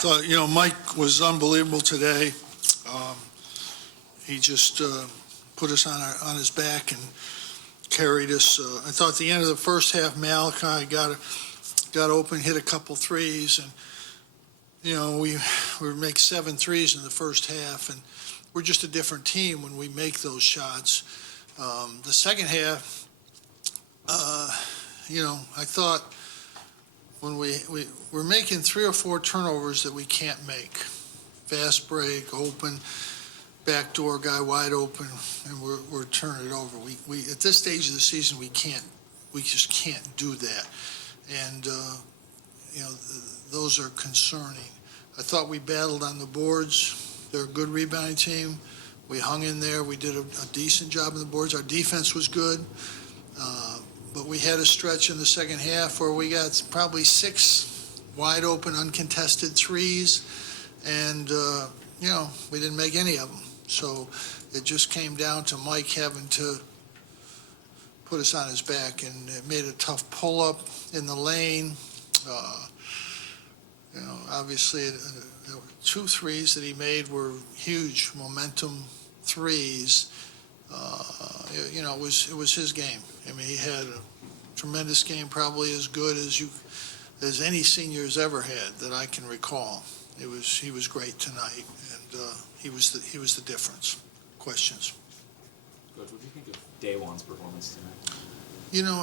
thought, Mike was unbelievable today. Um, He just put us on his back and carried us. I thought at the end of the first half, Malachi got open, hit a couple threes, and we make 7 threes in the first half, and we're just a different team when we make those shots. The second half, I thought when we're making 3 or 4 turnovers that we can't make. Fast break, open, backdoor guy wide open, and we're turning it over. We at this stage of the season, we just can't do that, and those are concerning. I thought we battled on the boards. They're a good rebounding team. We hung in there. We did a decent job on the boards. Our defense was good, but we had a stretch in the second half where we got probably 6 wide open, uncontested threes, and we didn't make any of them. So it just came down to Mike having to put us on his back, and it made a tough pull-up in the lane. Obviously, there were 2 threes that he made were huge momentum threes. It was his game. I mean, he had a tremendous game, probably as good as any senior has ever had that I can recall. He was great tonight, and he was the difference. Questions? Coach, what do you think of Day-One's performance tonight?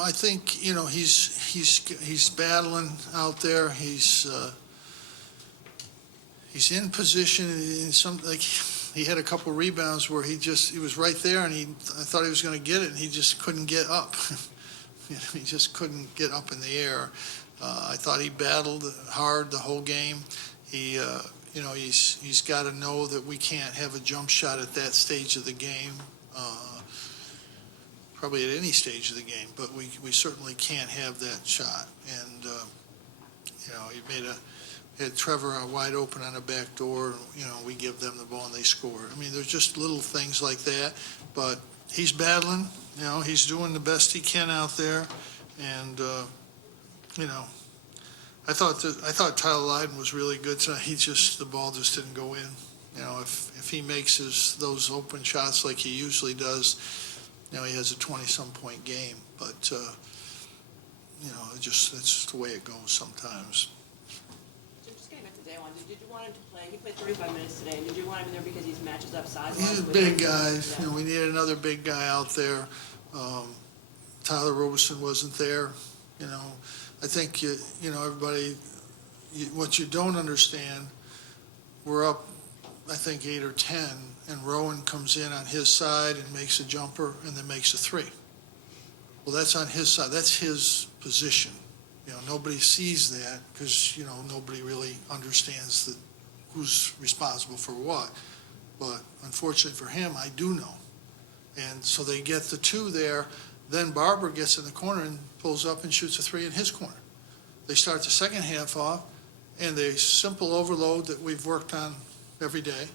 I think he's battling out there. He's in position in he had a couple rebounds where he was right there, and I thought he was going to get it, and he just couldn't get up. He just couldn't get up in the air. I thought he battled hard the whole game. He's got to know that we can't have a jump shot at that stage of the game, probably at any stage of the game, but we certainly can't have that shot. And, he had Trevor wide open on a back door. We give them the ball and they score. I mean, there's just little things like that, but he's battling. He's doing the best he can out there, and I thought Tyler Lydon was really good tonight. The ball just didn't go in. If he makes those open shots like he usually does, he has a 20-some point game. But that's just the way it goes sometimes. Just getting back to Day-One, did you want him to play? He played 35 minutes today. Did you want him in there because he matches up size? He's a big guy. Yeah. We needed another big guy out there. Tyler Robeson wasn't there. I think everybody. What you don't understand, we're up, I think 8 or 10, and Rowan comes in on his side and makes a jumper and then makes a 3. Well, that's on his side. That's his position. Nobody sees that because nobody really understands who's responsible for what. But unfortunately for him, I do know. And so they get the 2 there. Then Barber gets in the corner and pulls up and shoots a 3 in his corner. They start the second half off, and the simple overload that we've worked on every day,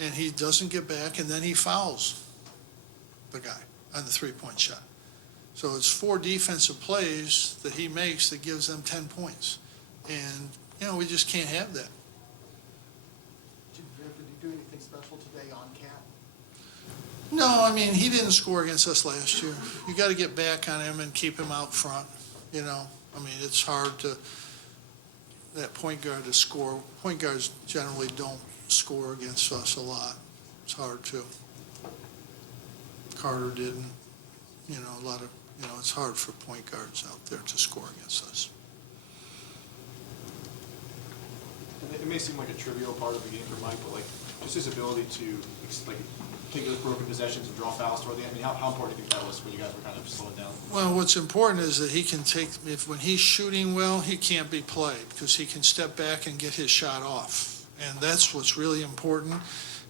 and he doesn't get back, and then he fouls the guy on the 3-point shot. So it's 4 defensive plays that he makes that gives them 10 points. And, we just can't have that. Did he do anything special today on Cat? No, I mean, he didn't score against us last year. You got to get back on him and keep him out front. I mean, it's hard that point guard to score. Point guards generally don't score against us a lot. It's hard to. Carter didn't. A lot of, it's hard for point guards out there to score against us. It may seem like a trivial part of the game for Mike, but just his ability to take those broken possessions and draw fouls toward the end. I mean, how important do you think that was when you guys were kind of slowing down? Well, what's important is that he can when he's shooting well, he can't be played because he can step back and get his shot off. And that's what's really important.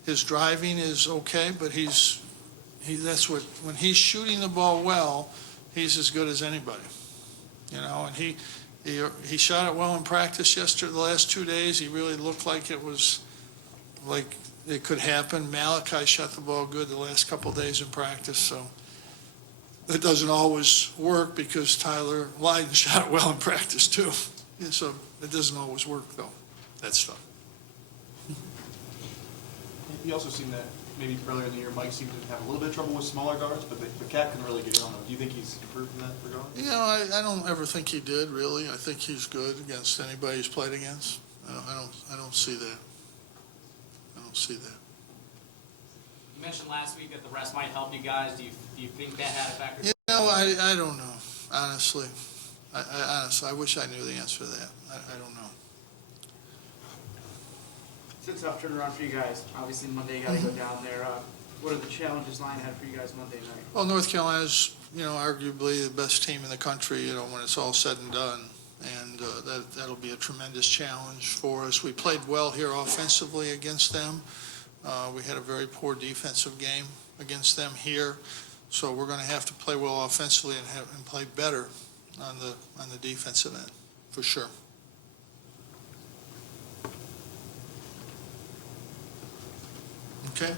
His driving is okay, but when he's shooting the ball well, he's as good as anybody. And he shot it well in practice yesterday. The last 2 days, he really looked like it was like it could happen. Malachi shot the ball good the last couple of days in practice, so it doesn't always work because Tyler Lydon shot well in practice too. So it doesn't always work though, that stuff. he also seemed that maybe earlier in the year, Mike seemed to have a little bit of trouble with smaller guards, but the Cat can really get in on them. Do you think he's improved in that regard? You know, I don't ever think he did, really. I think he's good against anybody he's played against. I don't see that. I don't see that. You mentioned last week that the rest might help you guys. Do you think that had a factor? You know, I don't know, honestly. I wish I knew the answer to that. I don't know. It's a tough turnaround for you guys. Obviously, Monday you got to go down there. What are the challenges lying ahead for you guys Monday night? Well, North Carolina's, you know, arguably the best team in the country, you know, when it's all said and done. And that'll be a tremendous challenge for us. We played well here offensively against them. We had a very poor defensive game against them here. So we're going to have to play well offensively and play better on the defensive end, for sure. Okay.